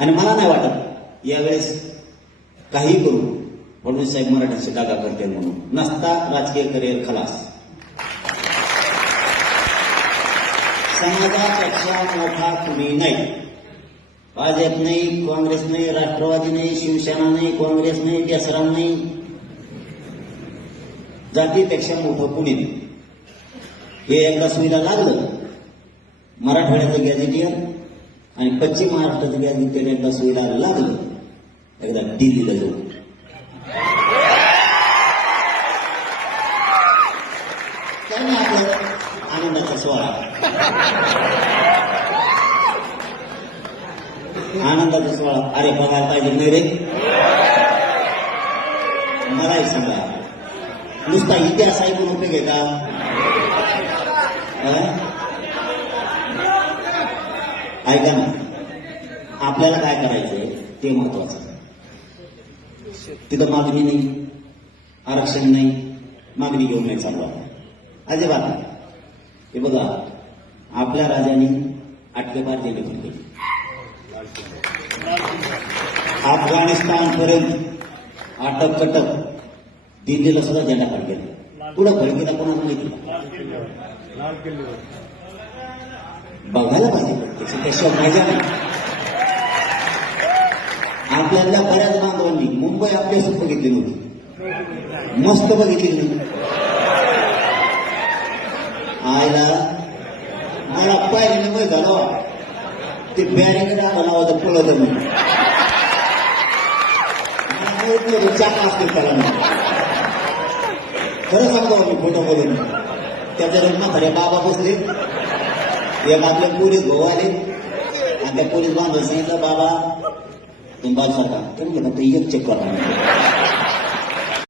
आणि मला नाही वाटत यावेळेस काही करू फडणवीस साहेब मराठ्यांची दागा करते म्हणून. नसता राजकीय करिअर खलास. समाजापेक्षा मोठा कुणी नाही. भाजप नाही, काँग्रेस नाही, राष्ट्रवादी नाही, शिवसेना नाही, काँग्रेस नाही, देसरा नाही, जातीपेक्षा मोठं कुणी नाही. हे एकदा सुविधा लागलं मराठवाड्याचं गॅझेटियर आणि पश्चिम महाराष्ट्राचं गॅझेटियर एकदा सुविधा लागलं एकदा दिल्लीला जाऊ. काय नाही आपलं आनंदाचा सोहळा. आनंदाचा सोहळा. अरे बघायला पाहिजे नाही रे. मला एक सांगा, नुसता इतिहास ऐकून उपयोग आहे का? ऐका ना, आपल्याला काय करायचंय ते महत्वाचं. तिथं मागणी नाही, आरक्षण नाही, मागणी घेऊन नाही चालू आहे अजिबात नाही. हे बघा, आपल्या राजाने आटकेपार दिली केली. अफगाणिस्तान पर्यंत अटक कटक दिल्लीला सुद्धा झेंडा फडकेला. पुढं फडकेला कोणाला माहिती बघायला पाहिजे. त्याशिवाय मजा नाही. आपल्याला बऱ्याच बांधवांनी मुंबई आपल्यासोबत बघितली नव्हती, मस्त बघितली नाही. आयला मला पाहिजे मुंबई झालं ते बॅरिकेड आम्हाला होतं पळत म्हणून चाका असतील त्याला. खरं सांगतो मी फोटो बघून. त्याच्या म्हाताऱ्या बाबा बसले, एक आपल्या पोलीस भाऊ आले आणि त्या पोलीस बांधव सांगितलं बाबा तुम्ही बाल सरकार तुम्ही फक्त एक चेक करा.